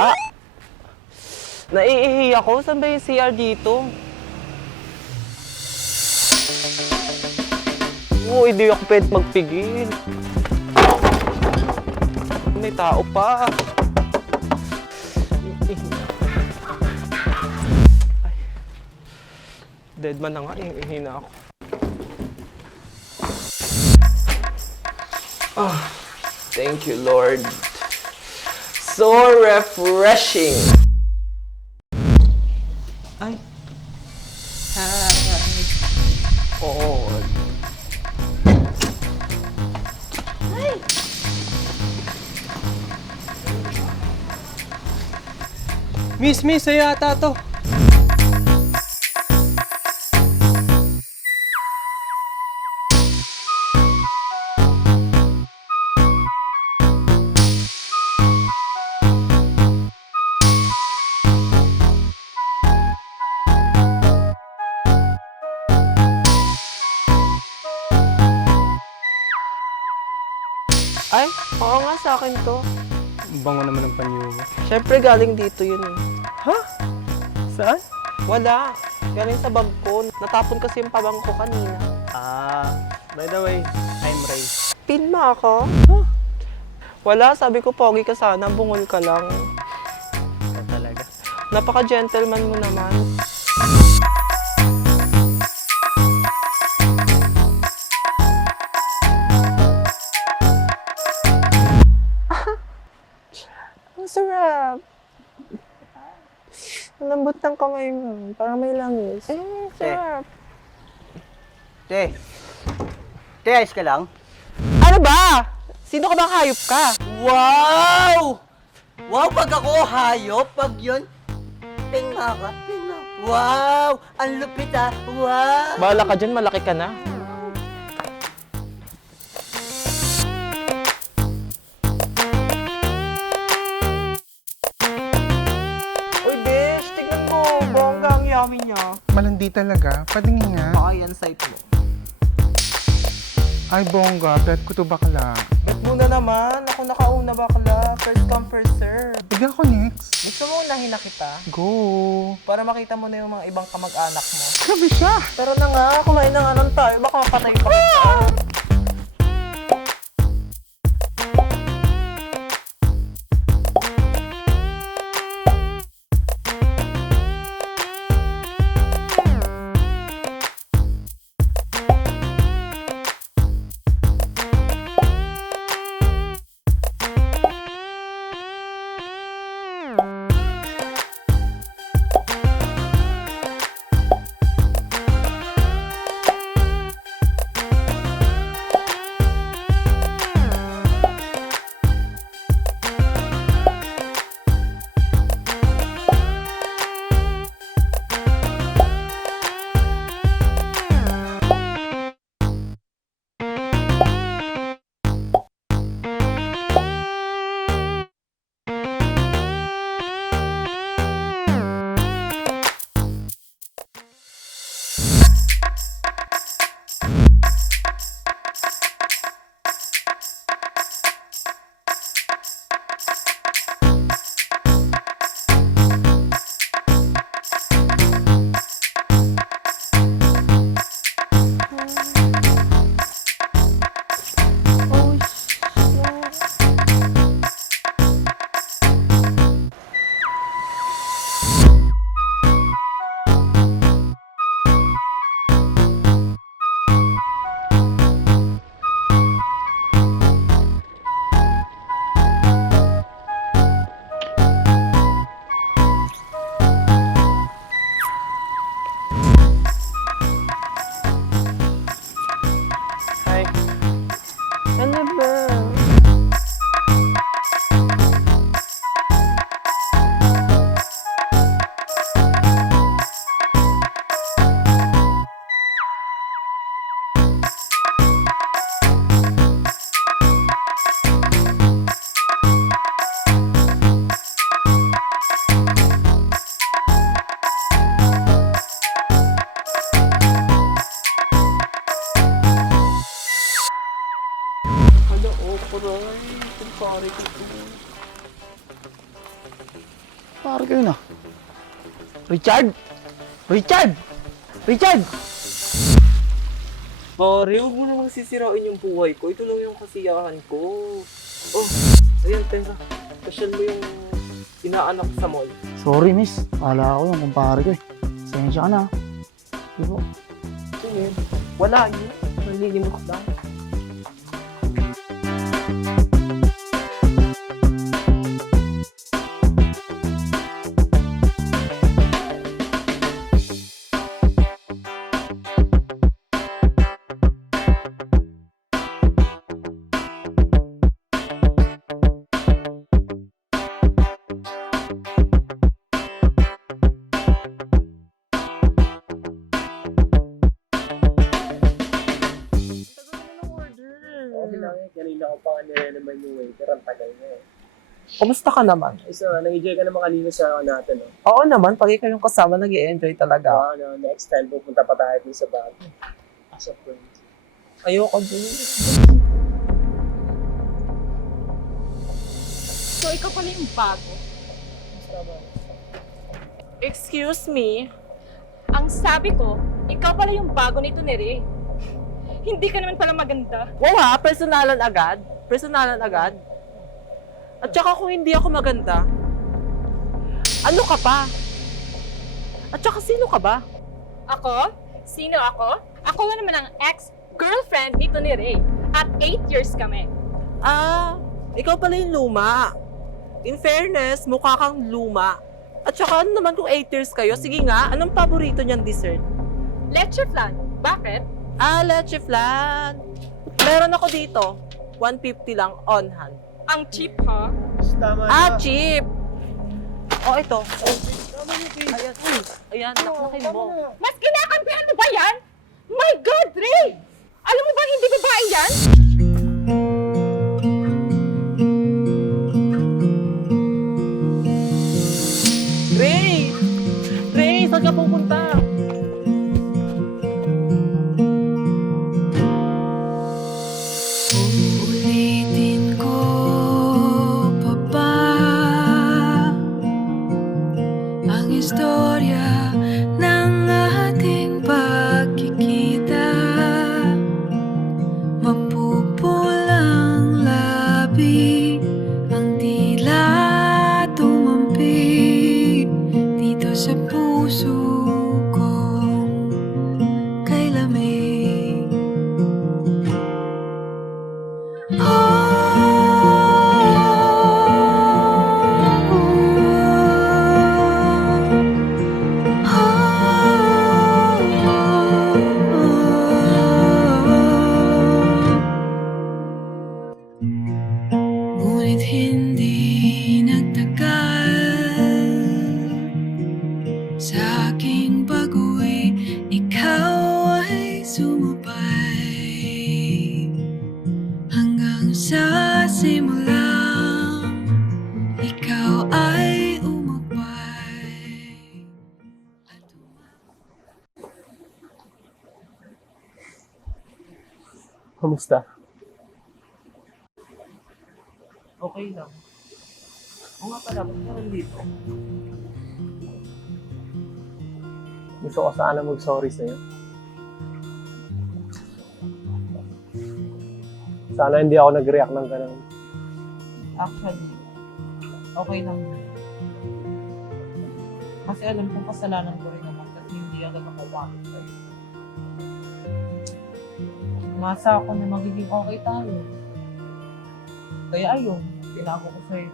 Ah! Naiihi ako. Saan ba yung CR dito? Oo, hindi ako pwede magpigil. May tao pa. Ay. Dead man na nga, iihi na ako. Ah, thank you, Lord. So refreshing. Ay. Hi. Oh. Miss, miss, sa'yo ata to. Sa akin to. Ang Bango naman ng panyo mo. Siyempre galing dito yun eh. Ha? Saan? Wala. Galing sa bag ko. Natapon kasi yung pabang ko kanina. Ah, by the way, I'm Ray. Pin mo ako? Huh? Wala, sabi ko pogi ka sana, bungol ka lang. Ito talaga. Napaka-gentleman mo naman. Lambot ng kamay mo. Parang may langis. Eh, sarap. Te. Te, ayos ka lang? Ano ba? Sino ka bang hayop ka? Wow! Wow, pag ako hayop, pag yun, pingma ka, pingma. Wow! Ang lupit ah! Wow! Bahala ka dyan, malaki ka na. Yummy niya. Malandi talaga. Padingin nga. Baka yan site mo. Ay, bongga. Bet ko to bakla. Bet muna naman. Ako nakauna bakla. First come, first serve. Bigyan ko next. Gusto mo unahin na kita? Go. Para makita mo na yung mga ibang kamag-anak mo. Grabe siya. Pero na nga, kumain na nga nun tayo. Baka patay pa kita. Richard! Richard! Richard! Pare, huwag mo namang sisirain yung buhay ko. Ito lang yung kasiyahan ko. Oh, ayan, pera. Pasyal mo yung inaanak sa mall. Sorry, miss. Kala ko yung kumpare ko eh. Sensya ka na. Di ba? Sige. Wala yun. Nalilimot lang. Kumusta ka naman? So, nag-enjoy ka naman kanina sa ano natin, no? Oo naman, pag ikaw yung kasama, nag enjoy talaga. Ah, ano, next time pupunta pa tayo dun sa bago. As a friend. Ayoko din. So, ikaw pala yung bago. Excuse me? Ang sabi ko, ikaw pala yung bago nito ni Ray. Hindi ka naman pala maganda. Wow ha, personalan agad. Personalan agad. At saka kung hindi ako maganda, ano ka pa? At saka sino ka ba? Ako? Sino ako? Ako na naman ang ex-girlfriend nito ni Ray. At 8 years kami. Ah, ikaw pala yung luma. In fairness, mukha kang luma. At saka ano naman kung 8 years kayo, sige nga, anong paborito niyang dessert? Leche flan. Bakit? Ah, leche flan. Meron ako dito. 150 lang on hand. Ang cheap, ha? Tama Ah, cheap! Oh, ito. Ayan, uy. Ayan, naklakin mo. Mas kinakampihan mo ba yan? My God, Ray! Alam mo ba hindi babae yan? Sa simulang Ikaw ay umabay At Kamusta? Okay lang. Oo nga pala, ba't ka nandito? Gusto ko sana mag-sorry sa'yo. Sana hindi ako nag-react ng ganun. Actually, okay lang. Kasi alam kong kasalanan ko rin naman kasi hindi agad ako kumapit sa'yo. Masa ako na magiging okay tayo. Kaya ayun, tinago ko sa'yo.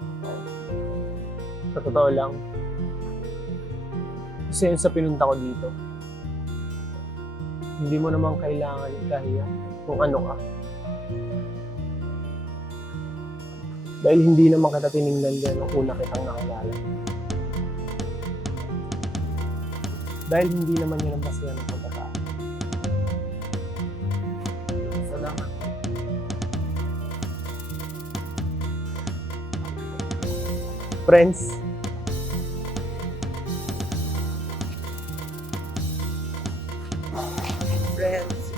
Sa totoo lang. Kasi yun sa pinunta ko dito. Hindi mo naman kailangan ikahiya kung ano ka. Dahil hindi naman kita tinignan din nung una kitang nakilala. Dahil hindi naman yun ang basihan ng pagkatao. Salamat. Friends, friends.